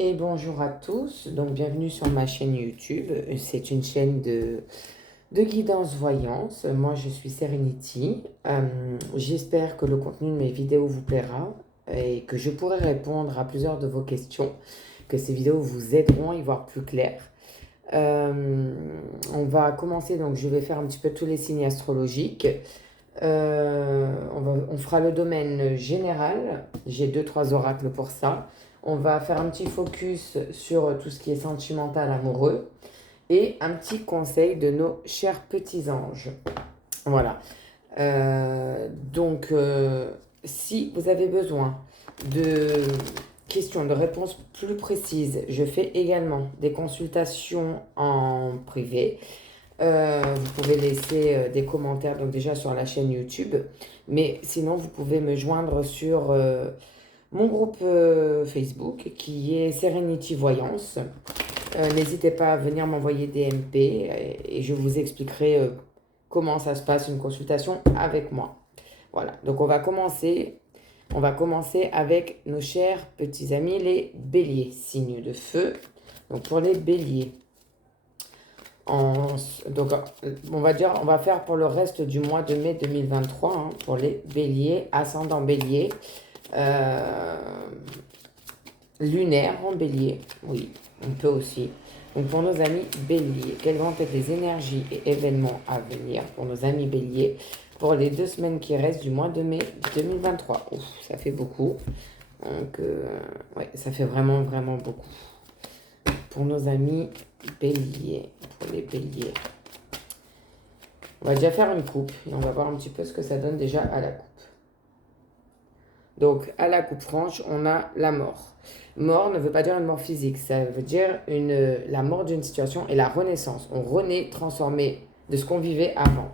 Et bonjour à tous, donc bienvenue sur ma chaîne YouTube. C'est une chaîne de guidance voyance. Moi je suis Serenity. J'espère que le contenu de mes vidéos vous plaira et que je pourrai répondre à plusieurs de vos questions, que ces vidéos vous aideront à y voir plus clair. On va commencer, donc je vais faire un petit peu tous les signes astrologiques. On fera le domaine général. J'ai deux, trois oracles pour ça. On va faire un petit focus sur tout ce qui est sentimental, amoureux. Et un petit conseil de nos chers petits anges. Voilà. Si vous avez besoin de questions, de réponses plus précises, je fais également des consultations en privé. Vous pouvez laisser des commentaires donc déjà sur la chaîne YouTube, mais sinon vous pouvez me joindre sur mon groupe Facebook qui est Serenity Voyance. N'hésitez pas à venir m'envoyer des MP et je vous expliquerai comment ça se passe une consultation avec moi. Voilà, donc on va commencer. On va commencer avec nos chers petits amis les béliers, signe de feu. Donc pour les béliers, donc, on va faire pour le reste du mois de mai 2023, hein, pour les béliers, ascendant bélier, euh, lunaire en bélier, oui, on peut aussi. Donc pour nos amis béliers, quelles vont être les énergies et événements à venir pour nos amis béliers pour les 2 semaines qui restent du mois de mai 2023? Ouf, ça fait beaucoup. Donc, ouais, ça fait vraiment, vraiment beaucoup. Pour nos amis béliers, pour les béliers. On va déjà faire une coupe et on va voir un petit peu ce que ça donne déjà à la coupe. Donc, à la coupe franche, on a la mort. Mort ne veut pas dire une mort physique, ça veut dire la mort d'une situation et la renaissance. On renaît transformé de ce qu'on vivait avant.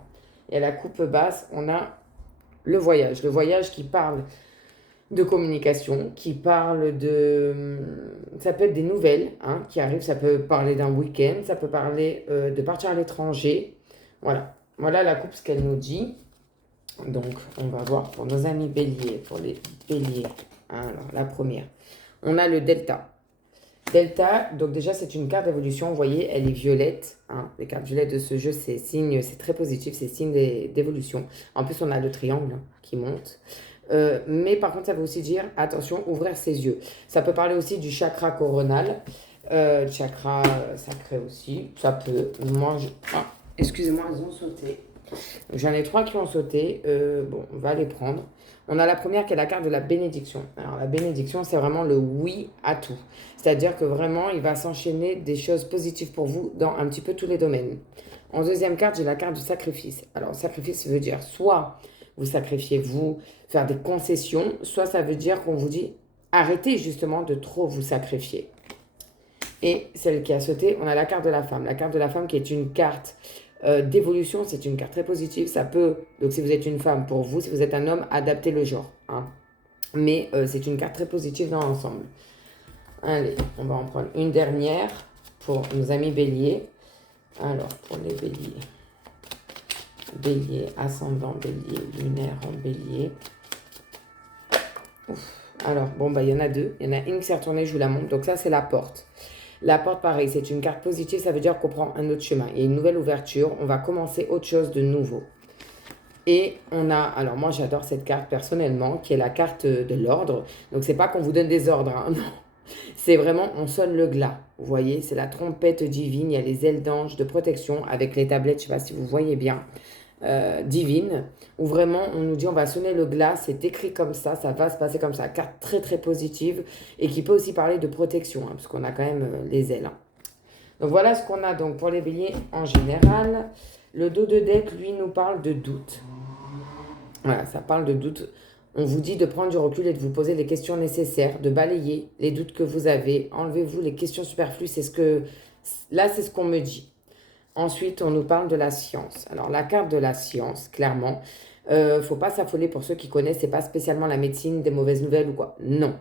Et à la coupe basse, on a le voyage. Le voyage qui parle de communication, qui parle de... Ça peut être des nouvelles hein, qui arrivent, ça peut parler d'un week-end, ça peut parler de partir à l'étranger. Voilà. Voilà la coupe, ce qu'elle nous dit. Donc, on va voir pour nos amis béliers, pour les béliers. Alors, la première. On a le delta. Delta, donc déjà, c'est une carte d'évolution. Vous voyez, elle est violette. Hein. Les cartes violettes de ce jeu, c'est signe, c'est très positif, c'est signe d'évolution. En plus, on a le triangle hein, qui monte. Mais par contre, ça veut aussi dire, attention, ouvrir ses yeux. Ça peut parler aussi du chakra coronal. Chakra sacré aussi. Ça peut. Ah, excusez-moi, elles ont sauté. J'en ai trois qui ont sauté. Bon, on va les prendre. On a la première qui est la carte de la bénédiction. Alors la bénédiction, c'est vraiment le oui à tout. C'est-à-dire que vraiment, il va s'enchaîner des choses positives pour vous dans un petit peu tous les domaines. En deuxième carte, j'ai la carte du sacrifice. Alors sacrifice veut dire soit vous sacrifiez vous, faire des concessions, soit ça veut dire qu'on vous dit arrêtez justement de trop vous sacrifier. Et celle qui a sauté, on a la carte de la femme. La carte de la femme qui est une carte d'évolution, c'est une carte très positive. Ça peut, donc si vous êtes une femme, pour vous, si vous êtes un homme, adaptez le genre. Hein. Mais c'est une carte très positive dans l'ensemble. Allez, on va en prendre une dernière pour nos amis béliers. Alors, pour les béliers. Bélier, ascendant bélier, lunaire en bélier. Ouf. Alors, bon, bah, il y en a deux. Il y en a une qui s'est retournée, je vous la montre. Donc ça, c'est la porte. La porte, pareil, c'est une carte positive, ça veut dire qu'on prend un autre chemin. Il y a une nouvelle ouverture, on va commencer autre chose de nouveau. Et on a, alors moi j'adore cette carte personnellement, qui est la carte de l'ordre. Donc c'est pas qu'on vous donne des ordres, hein, non. C'est vraiment, on sonne le glas. Vous voyez, c'est la trompette divine, il y a les ailes d'ange de protection avec les tablettes, je sais pas si vous voyez bien, divine, où vraiment on nous dit on va sonner le glas, c'est écrit comme ça va se passer comme ça. Carte très très positive et qui peut aussi parler de protection, hein, parce qu'on a quand même les ailes. Hein. Donc voilà ce qu'on a donc pour les béliers en général. Le dos de deck, lui, nous parle de doute. Voilà, ça parle de doute. On vous dit de prendre du recul et de vous poser les questions nécessaires, de balayer les doutes que vous avez. Enlevez-vous les questions superflues. Là, c'est ce qu'on me dit. Ensuite, on nous parle de la science. Alors, la carte de la science, clairement, faut pas s'affoler pour ceux qui connaissent. C'est pas spécialement la médecine, des mauvaises nouvelles ou quoi. Non.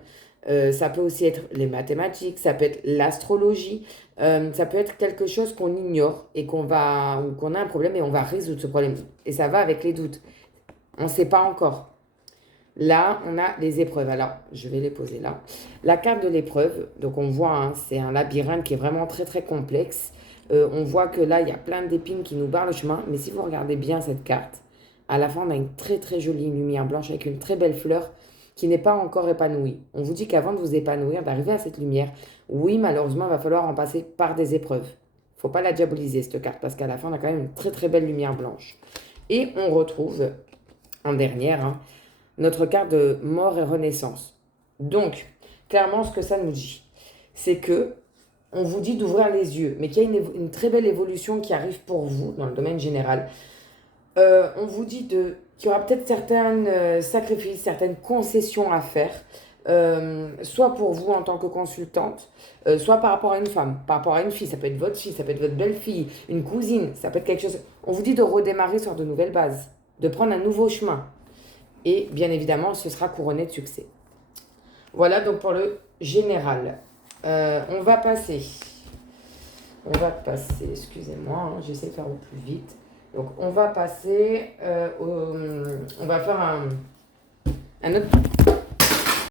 Ça peut aussi être les mathématiques, ça peut être l'astrologie, ça peut être quelque chose qu'on ignore et qu'on a un problème et on va résoudre ce problème. Et ça va avec les doutes. On ne sait pas encore. Là, on a les épreuves. Alors, je vais les poser là. La carte de l'épreuve, donc on voit, hein, c'est un labyrinthe qui est vraiment très très complexe. On voit que là, il y a plein d'épines qui nous barrent le chemin. Mais si vous regardez bien cette carte, à la fin, on a une très très jolie lumière blanche avec une très belle fleur qui n'est pas encore épanouie. On vous dit qu'avant de vous épanouir, d'arriver à cette lumière, oui, malheureusement, il va falloir en passer par des épreuves. Il ne faut pas la diaboliser, cette carte, parce qu'à la fin, on a quand même une très très belle lumière blanche. Et on retrouve, en dernière, hein, notre carte de mort et renaissance. Donc, clairement, ce que ça nous dit, c'est que on vous dit d'ouvrir les yeux, mais qu'il y a une très belle évolution qui arrive pour vous dans le domaine général. On vous dit qu'il y aura peut-être certains sacrifices, certaines concessions à faire, soit pour vous en tant que consultante, soit par rapport à une femme, par rapport à une fille, ça peut être votre fille, ça peut être votre belle-fille, une cousine, ça peut être quelque chose. On vous dit de redémarrer sur de nouvelles bases, de prendre un nouveau chemin. Et bien évidemment, ce sera couronné de succès. Voilà donc pour le général. On va passer, excusez-moi, hein, j'essaie de faire au plus vite. Donc on va passer, on va faire un autre